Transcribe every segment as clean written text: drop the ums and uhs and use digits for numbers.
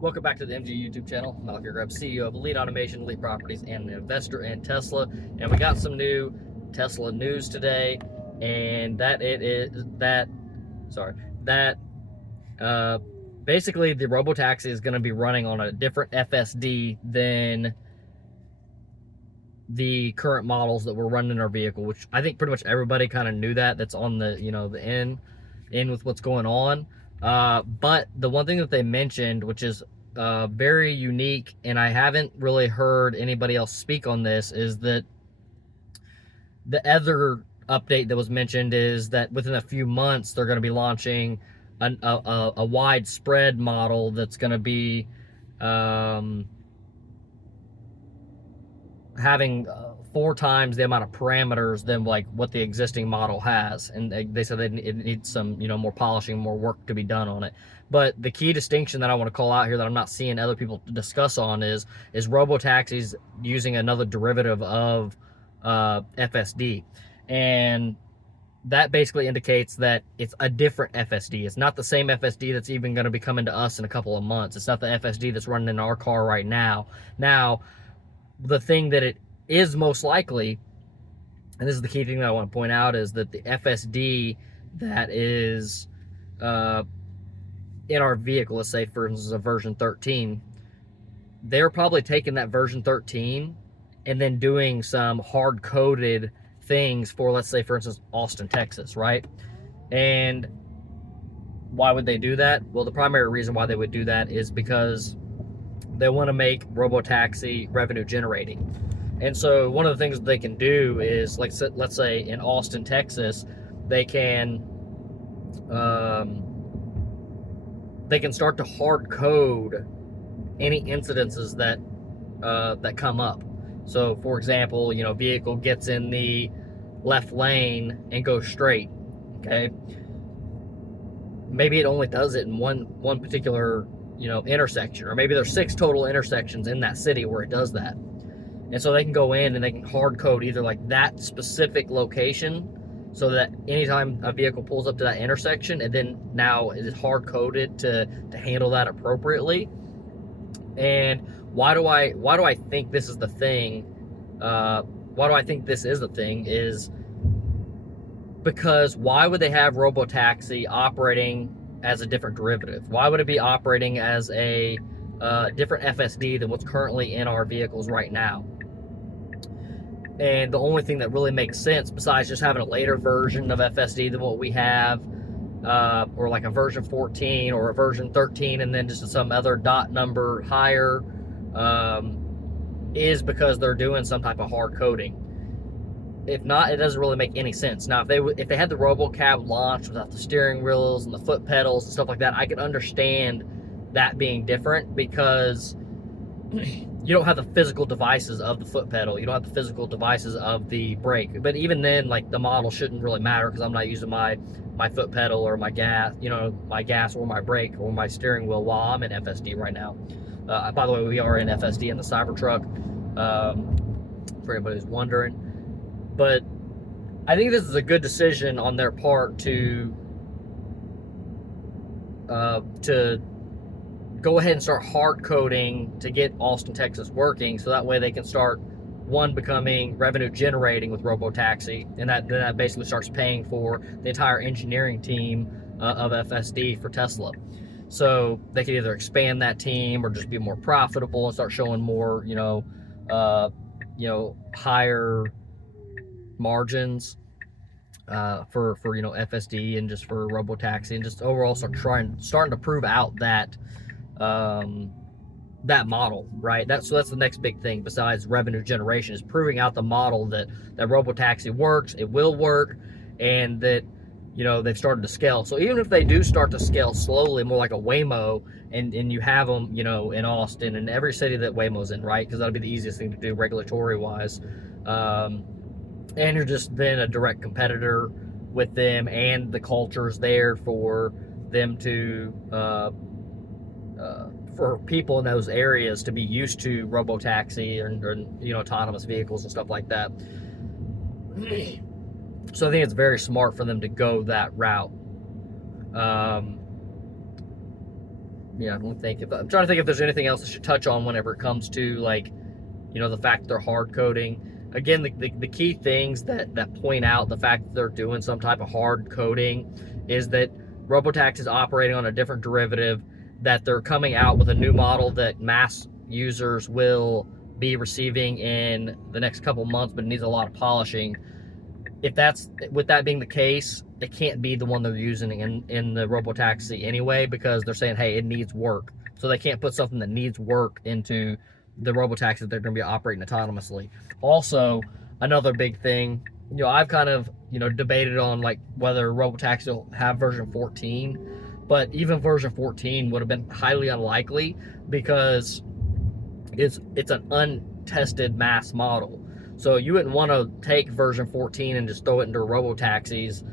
Welcome back to the MG YouTube channel. I'm Malcolm Grubb, CEO of Elite Automation, Elite Properties, and an investor in Tesla. And we got some new Tesla news today, and basically the Robotaxi is going to be running on a different FSD than the current models that we're running in our vehicle, which I think pretty much everybody kind of knew that's on the the in with what's going on. But the one thing that they mentioned, which is very unique, and I haven't really heard anybody else speak on this, is that the other update that was mentioned is that within a few months they're going to be launching a widespread model that's going to be having 4 times the amount of parameters than like what the existing model has, and they said it needs some more polishing, more work to be done on it. But the key distinction that I want to call out here that I'm not seeing other people discuss on is Robotaxis using another derivative of FSD, and that basically indicates that it's a different FSD. It's not the same FSD that's even going to be coming to us in a couple of months. It's not the FSD that's running in our car right now. Now, the thing that it is most likely, and this is the key thing that I want to point out, is that the FSD that is in our vehicle, let's say for instance a version 13, they're probably taking that version 13 and then doing some hard-coded things for, let's say for instance, Austin, Texas, right? And why would they do that? Well, the primary reason why they would do that is because they want to make Robotaxi revenue generating. And so one of the things that they can do is, like, let's say in Austin, Texas, they can start to hard code any incidences that that come up. So for example, vehicle gets in the left lane and goes straight, okay? Maybe it only does it in one particular intersection, or maybe there's 6 total intersections in that city where it does that. And so they can go in and they can hard code either like that specific location, so that anytime a vehicle pulls up to that intersection, and then now it is hard coded to handle that appropriately. And why do I think this is the thing? Why do I think this is the thing? Is because why would they have Robotaxi operating as a different derivative? Why would it be operating as a different FSD than what's currently in our vehicles right now? And the only thing that really makes sense, besides just having a later version of FSD than what we have, or like a version 14 or a version 13 and then just some other dot number higher, is because they're doing some type of hard coding. If not, it doesn't really make any sense. Now, if they had the RoboCab launched without the steering wheels and the foot pedals and stuff like that, I could understand that being different, because you don't have the physical devices of the foot pedal. You don't have the physical devices of the brake. But even then, like, the model shouldn't really matter, because I'm not using my foot pedal or my gas, my gas or my brake or my steering wheel while I'm in FSD right now. By the way, we are in FSD in the Cybertruck, for anybody who's wondering. But I think this is a good decision on their part to go ahead and start hard coding to get Austin, Texas working, so that way they can start, one, becoming revenue generating with Robotaxi, and that basically starts paying for the entire engineering team of FSD for Tesla. So they can either expand that team or just be more profitable and start showing more, higher margins for FSD and just for Robotaxi, and just overall starting to prove out that that model, right? So that's the next big thing besides revenue generation, is proving out the model that Robotaxi works, it will work, and that they've started to scale. So even if they do start to scale slowly, more like a Waymo, and you have them in Austin and every city that Waymo's in, right? Because that'll be the easiest thing to do regulatory wise, and you're just then a direct competitor with them, and the culture's there for them to for people in those areas to be used to Robotaxi or autonomous vehicles and stuff like that. So I think it's very smart for them to go that route. yeah, I'm trying to think if there's anything else I should touch on whenever it comes to, like, the fact that they're hard coding. Again, the key things that point out the fact that they're doing some type of hard coding is that Robotaxi is operating on a different derivative, that they're coming out with a new model that mass users will be receiving in the next couple months, but it needs a lot of polishing. With that being the case, it can't be the one they're using in the Robotaxi anyway, because they're saying, hey, it needs work. So they can't put something that needs work into the Robotaxi that they're going to be operating autonomously. Also, another big thing, I've kind of, debated on, like, whether Robotaxi will have version 14, but even version 14 would have been highly unlikely, because it's an untested mass model. So you wouldn't want to take version 14 and just throw it into Robotaxis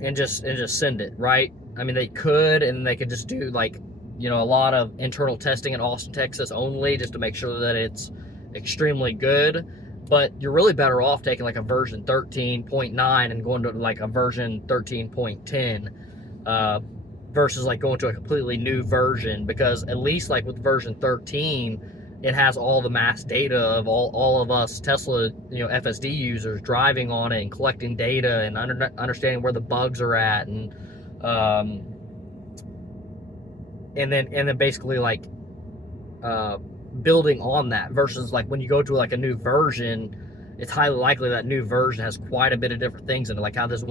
and just send it, right? I mean, they could, and they could just do, like, a lot of internal testing in Austin, Texas only, just to make sure that it's extremely good. But you're really better off taking, like, a version 13.9 and going to, like, a version 13.10 versus, like, going to a completely new version, because at least, like, with version 13, it has all the mass data of all of us Tesla, FSD users driving on it and collecting data and understanding where the bugs are at, and then basically, like, building on that, versus, like, when you go to, like, a new version, it's highly likely that new version has quite a bit of different things in it, like how this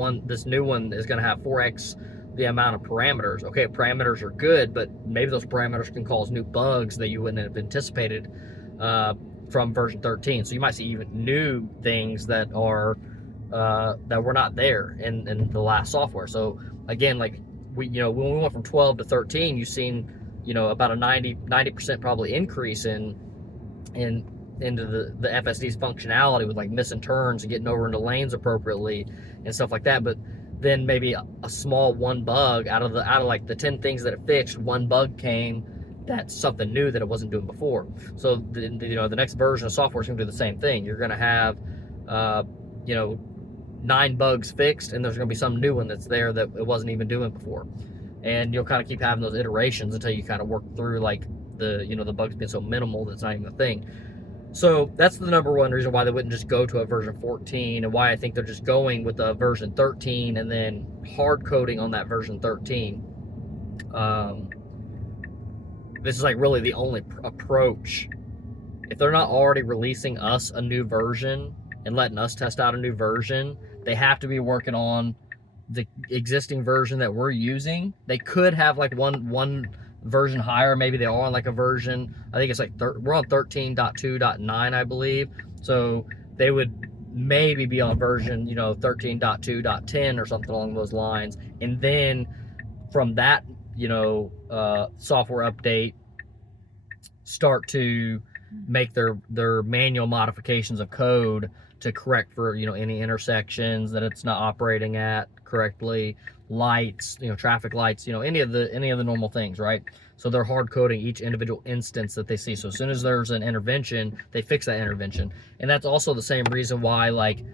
new one is going to have 4x the amount of parameters. Okay, parameters are good, but maybe those parameters can cause new bugs that you wouldn't have anticipated from version 13. So you might see even new things that are that were not there in the last software. So again, like, when we went from 12 to 13, you've seen about a 90% probably increase into the FSD's functionality, with, like, missing turns and getting over into lanes appropriately and stuff like that. But then maybe a small one bug out of like the 10 things that it fixed, one bug came that's something new that it wasn't doing before. So the next version of software is going to do the same thing. You're going to have 9 bugs fixed, and there's going to be some new one that's there that it wasn't even doing before. And you'll kind of keep having those iterations until you kind of work through, like, the bugs being so minimal that's not even a thing. So that's the number one reason why they wouldn't just go to a version 14, and why I think they're just going with a version 13 and then hard coding on that version 13. This is, like, really the only approach. If they're not already releasing us a new version and letting us test out a new version, they have to be working on the existing version that we're using. They could have, like, one version higher. Maybe they are on, like, a version, I think it's like we're on 13.2.9, I believe. So they would maybe be on version 13.2.10 or something along those lines, and then from that software update start to make their manual modifications of code to correct for any intersections that it's not operating at correctly, lights, traffic lights, any of the normal things, right? So they're hard coding each individual instance that they see. So as soon as there's an intervention, they fix that intervention. And that's also the same reason why, like,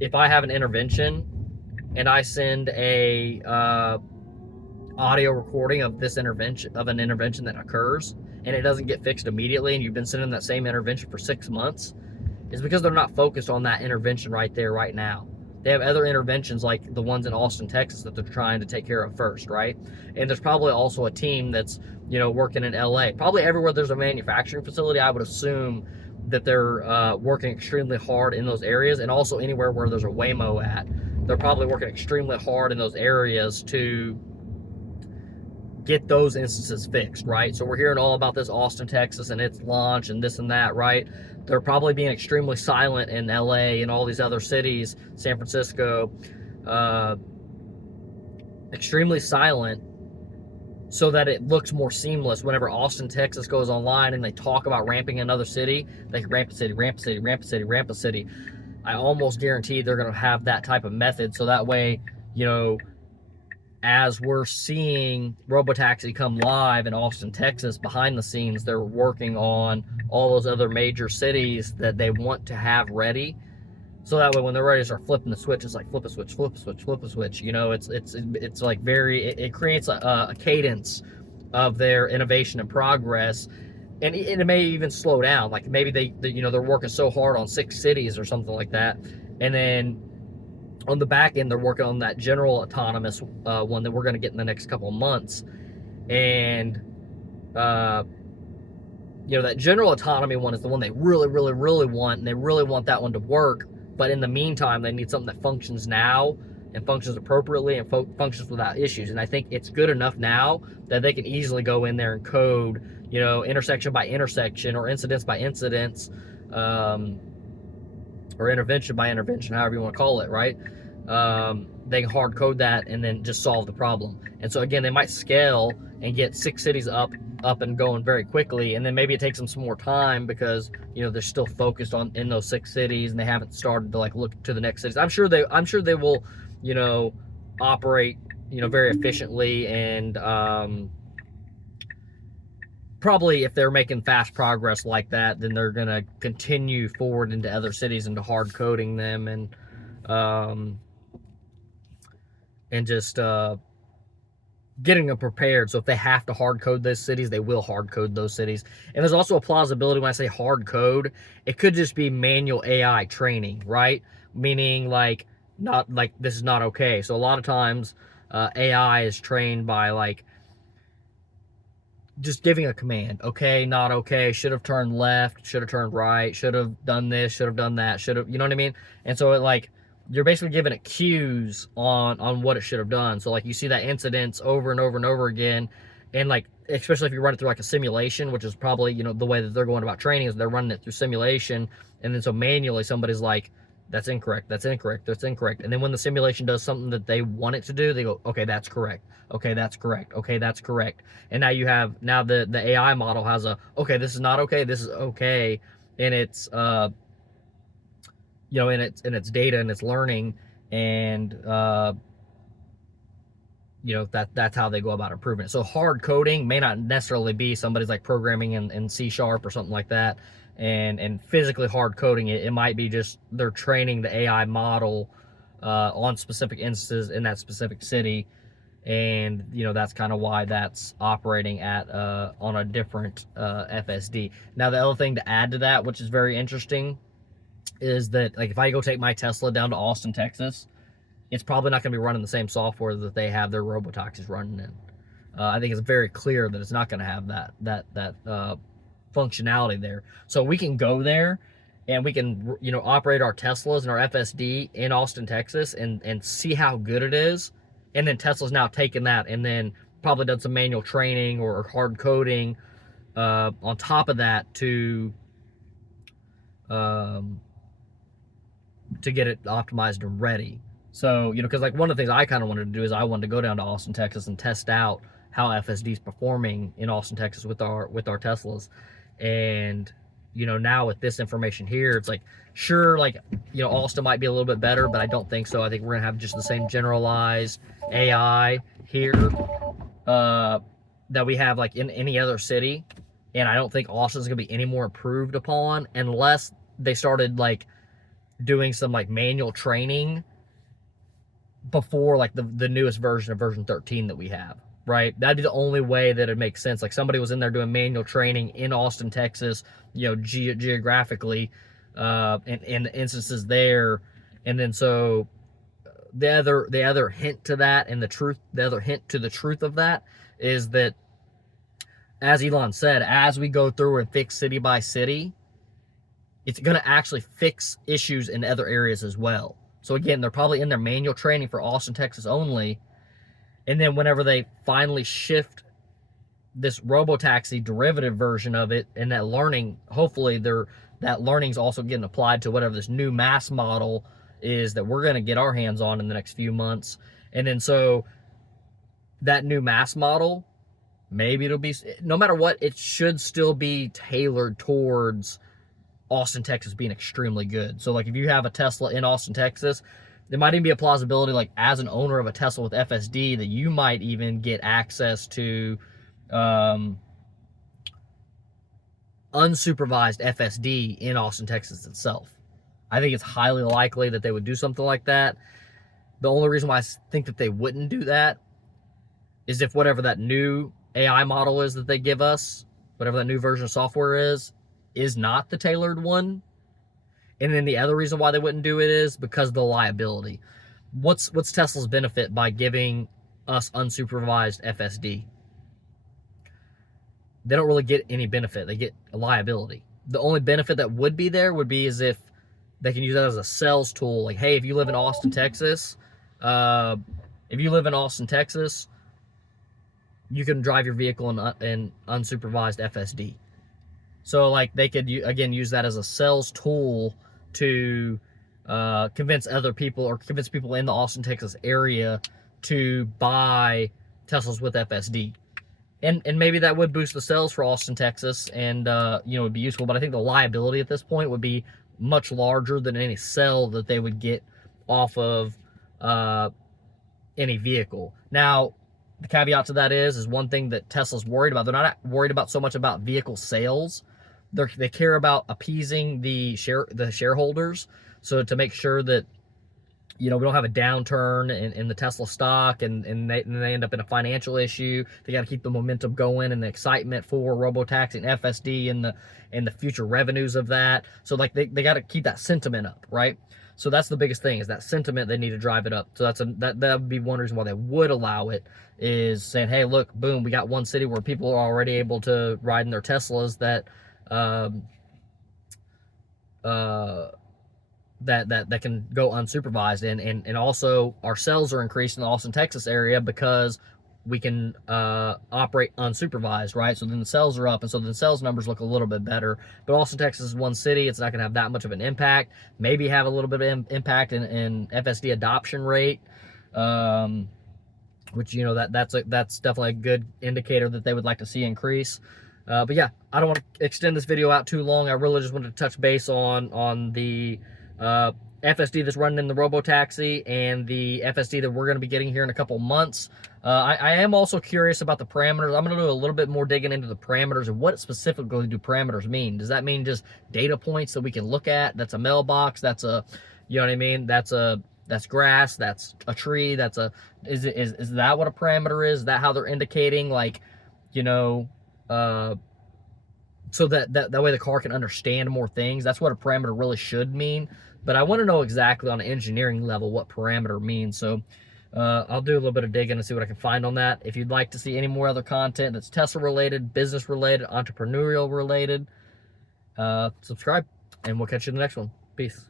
if I have an intervention and I send a audio recording of an intervention that occurs, and it doesn't get fixed immediately, and you've been sending that same intervention for 6 months, is because they're not focused on that intervention right there, right now. They have other interventions, like the ones in Austin, Texas, that they're trying to take care of first, right? And there's probably also a team that's, working in LA. Probably everywhere there's a manufacturing facility, I would assume that they're working extremely hard in those areas, and also anywhere where there's a Waymo at. They're probably working extremely hard in those areas to get those instances fixed, right? So we're hearing all about this Austin, Texas, and its launch and this and that, right? They're probably being extremely silent in LA and all these other cities, San Francisco, extremely silent, so that it looks more seamless. Whenever Austin, Texas goes online and they talk about ramping another city, they ramp a city, ramp a city, ramp a city, ramp a city. I almost guarantee they're going to have that type of method, so that way, as we're seeing Robotaxi come live in Austin, Texas, behind the scenes, they're working on all those other major cities that they want to have ready So that way, when they're ready to start flipping the switch, it's like flip a switch, flip a switch, flip a switch. You know, it's like very, it creates a cadence of their innovation and progress, and it may even slow down. Like maybe you know, they're working so hard on 6 cities or something like that, and then on the back end they're working on that general autonomous one that we're going to get in the next couple of months, and you know, that general autonomy one is the one they really, really, really want, and they really want that one to work. But in the meantime, they need something that functions now and functions appropriately and functions without issues. And I think it's good enough now that they can easily go in there and code, you know, intersection by intersection or incidents by incidents, or intervention by intervention, however you want to call it, right? They can hard code that and then just solve the problem. And so again, they might scale and get 6 cities up and going very quickly, and then maybe it takes them some more time because, you know, they're still focused on in those 6 cities and they haven't started to like look to the next cities. I'm sure they will, you know, operate, you know, very efficiently, and probably if they're making fast progress like that, then they're gonna continue forward into other cities into hard coding them, and just getting them prepared. So if they have to hard code those cities, they will hard code those cities. And there's also a plausibility when I say hard code, it could just be manual AI training, right? Meaning like, not like this is not okay. So a lot of times AI is trained by like just giving a command. Okay, not okay, should have turned left, should have turned right, should have done this, should have done that, should have, you know what I mean? And so it like, you're basically giving it cues on what it should have done. So like you see that incidents over and over and over again, and like especially if you run it through like a simulation, which is probably, you know, the way that they're going about training is they're running it through simulation, and then so manually somebody's like, that's incorrect, that's incorrect, that's incorrect. And then when the simulation does something that they want it to do, they go, okay, that's correct. Okay, that's correct. Okay, that's correct. And now you have, now the AI model has a, okay, this is not okay, this is okay. And it's you know, in its data and its learning, and you know, that's how they go about improving it. So hard coding may not necessarily be somebody's like programming in C# or something like that, and physically hard coding it. It might be just they're training the AI model on specific instances in that specific city, and you know, that's kind of why that's operating at on a different FSD. Now the other thing to add to that, which is very interesting, is that like if I go take my Tesla down to Austin, Texas, it's probably not going to be running the same software that they have their robotaxis running in. I think it's very clear that it's not going to have that functionality there. So we can go there and we can, you know, operate our Teslas and our FSD in Austin, Texas, and see how good it is. And then Tesla's now taken that and then probably done some manual training or hard coding on top of that to get it optimized and ready. So, you know, because like one of the things I kind of wanted to do is I wanted to go down to Austin, Texas and test out how FSD is performing in Austin, Texas with our Teslas. And, you know, now with this information here, it's like, sure, like, you know, Austin might be a little bit better, but I don't think so. I think we're going to have just the same generalized AI here that we have like in any other city. And I don't think Austin's going to be any more improved upon unless they started like doing some like manual training before like the newest version of version 13 that we have, right? That'd be the only way that it makes sense. Like somebody was in there doing manual training in Austin, Texas, you know, geographically, and instances there. And then so the other hint to that, and the other hint to the truth of that is that, as Elon said, as we go through and fix city by city, it's going to actually fix issues in other areas as well. So again, they're probably in their manual training for Austin, Texas only. And then whenever they finally shift this Robotaxi derivative version of it and that learning, hopefully that learning is also getting applied to whatever this new mass model is that we're going to get our hands on in the next few months. And then so that new mass model, maybe it'll be, no matter what, it should still be tailored towards Austin, Texas being extremely good. So like if you have a Tesla in Austin, Texas, there might even be a plausibility like as an owner of a Tesla with FSD that you might even get access to unsupervised FSD in Austin, Texas itself. I think it's highly likely that they would do something like that. The only reason why I think that they wouldn't do that is if whatever that new AI model is that they give us, whatever that new version of software is not the tailored one. And then the other reason why they wouldn't do it is because of the liability. What's Tesla's benefit by giving us unsupervised FSD? They don't really get any benefit. They get a liability. The only benefit that would be there would be as if they can use that as a sales tool. Like, hey, if you live in Austin, Texas, you can drive your vehicle in unsupervised FSD. So, like, they could, again, use that as a sales tool to convince other people or convince people in the Austin, Texas area to buy Teslas with FSD. And maybe that would boost the sales for Austin, Texas, and would be useful. But I think the liability at this point would be much larger than any sell that they would get off of any vehicle. Now, the caveat to that is one thing that Tesla's worried about. They're not worried about so much about vehicle sales. They care about appeasing the shareholders. So to make sure that we don't have a downturn in the Tesla stock and they end up in a financial issue. They got to keep the momentum going and the excitement for Robotaxi and FSD and the future revenues of that. So like they got to keep that sentiment up, right? So that's the biggest thing, is that sentiment. They need to drive it up. So that would be one reason why they would allow it, is saying, hey, look, boom, we got one city where people are already able to ride in their Teslas that that can go unsupervised, and also our sales are increased in the Austin, Texas area because we can operate unsupervised, right? So then the sales are up, and so the sales numbers look a little bit better. But Austin, Texas is one city; it's not going to have that much of an impact. Maybe have a little bit of impact in FSD adoption rate, which that's definitely a good indicator that they would like to see increase. But yeah, I don't want to extend this video out too long. I really just wanted to touch base on the FSD that's running in the Robotaxi and the FSD that we're going to be getting here in a couple months. I am also curious about the parameters. I'm going to do a little bit more digging into the parameters and what specifically do parameters mean. Does that mean just data points that we can look at? That's a mailbox. That's a, you know what I mean? That's grass. That's a tree. Is that what a parameter is? Is that how they're indicating, like, so that way the car can understand more things? That's what a parameter really should mean. But I want to know exactly on an engineering level what parameter means. So I'll do a little bit of digging and see what I can find on that. If you'd like to see any more other content that's Tesla related, business related, entrepreneurial related, subscribe, and we'll catch you in the next one. Peace.